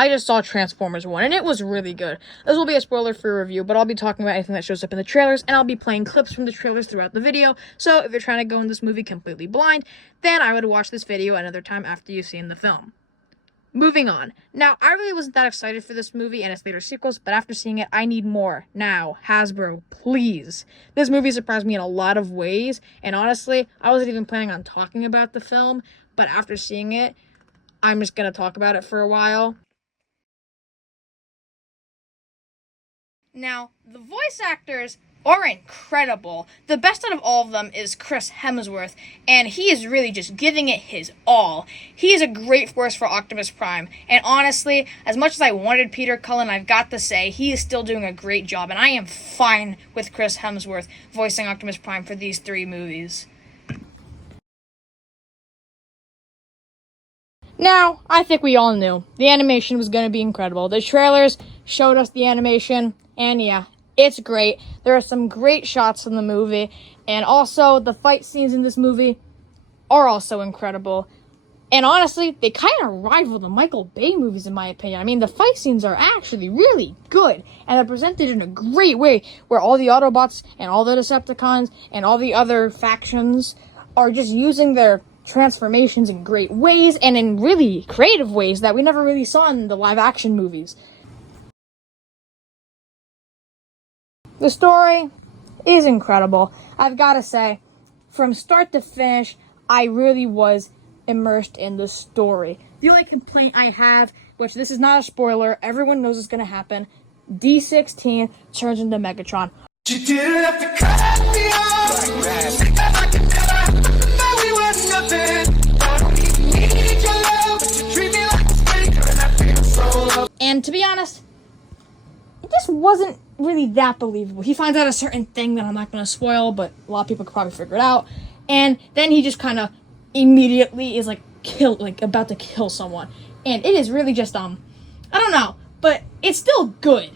I just saw Transformers 1, and it was really good. This will be a spoiler-free review, but I'll be talking about anything that shows up in the trailers, and I'll be playing clips from the trailers throughout the video. So if you're trying to go in this movie completely blind, then I would watch this video another time after you've seen the film. Moving on. Now, I really wasn't that excited for this movie and its later sequels, but after seeing it, I need more. Now, Hasbro, please. This movie surprised me in a lot of ways, and honestly, I wasn't even planning on talking about the film, but after seeing it, I'm just gonna talk about it for a while. Now, the voice actors are incredible. The best out of all of them is Chris Hemsworth, and he is really just giving it his all. He is a great voice for Optimus Prime, and honestly, as much as I wanted Peter Cullen, I've got to say, he is still doing a great job, and I am fine with Chris Hemsworth voicing Optimus Prime for these 3 movies. Now, I think we all knew the animation was going to be incredible. The trailers showed us the animation, and yeah, it's great. There are some great shots in the movie, and also the fight scenes in this movie are also incredible. And honestly, they kind of rival the Michael Bay movies in my opinion. I mean, the fight scenes are actually really good, and they're presented in a great way, where all the Autobots and all the Decepticons and all the other factions are just using their transformations in great ways and in really creative ways that we never really saw in the live-action movies. The story is incredible. I've got to say, from start to finish, I really was immersed in the story. The only complaint I have, which this is not a spoiler, everyone knows it's going to happen, D16 turns into Megatron. You didn't have to cut me off. We were nothing. I don't even need your love, but you treat me like a stranger, and I feel so low. And to be honest, it just wasn't really that believable. He finds out a certain thing that I'm not going to spoil, but a lot of people could probably figure it out. And then he just kind of immediately is about to kill someone. And it is really just, I don't know, but it's still good.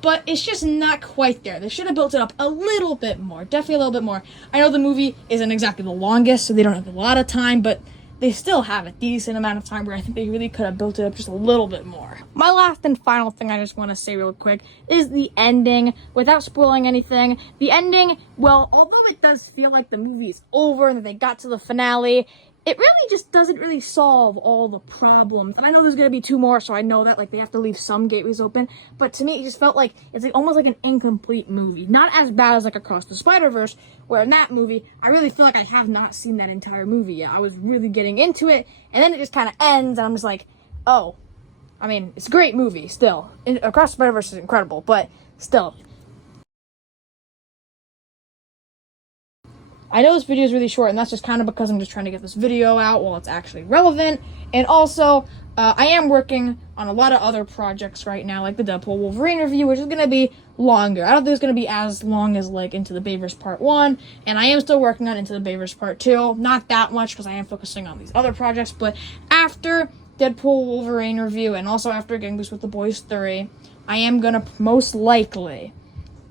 But it's just not quite there. They should have built it up a little bit more. Definitely a little bit more. I know the movie isn't exactly the longest, so they don't have a lot of time, but they still have a decent amount of time where I think they really could have built it up just a little bit more. My last and final thing I just want to say real quick is the ending. Without spoiling anything, the ending, well, although it does feel like the movie is over and that they got to the finale, it really just doesn't really solve all the problems. And I know there's going to be 2 more, so I know that they have to leave some gateways open. But to me, it just felt like it's almost like an incomplete movie. Not as bad as Across the Spider-Verse, where in that movie, I really feel like I have not seen that entire movie yet. I was really getting into it, and then it just kind of ends, and I'm just like, oh. I mean, it's a great movie, still. Across the Spider-Verse is incredible, but still. I know this video is really short, and that's just kind of because I'm just trying to get this video out while it's actually relevant. And also, I am working on a lot of other projects right now, like the Deadpool Wolverine review, which is going to be longer. I don't think it's going to be as long as, Into the Bayverse Part 1, and I am still working on Into the Bayverse Part 2. Not that much, because I am focusing on these other projects, but after Deadpool Wolverine review, and also after Getting Loose with the Boys 3, I am going to most likely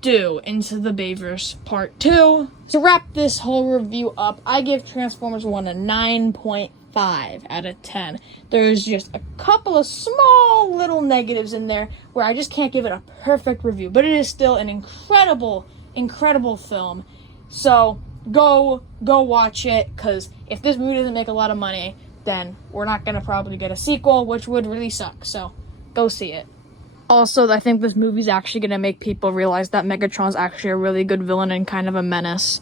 do Into the Bayverse Part 2. To wrap this whole review up, I give Transformers 1 a 9.5 out of 10. There's just a couple of small little negatives in there where I just can't give it a perfect review, but it is still an incredible, incredible film. So go watch it, because if this movie doesn't make a lot of money, then we're not going to probably get a sequel, which would really suck. So go see it. Also, I think this movie's actually going to make people realize that Megatron's actually a really good villain and kind of a menace.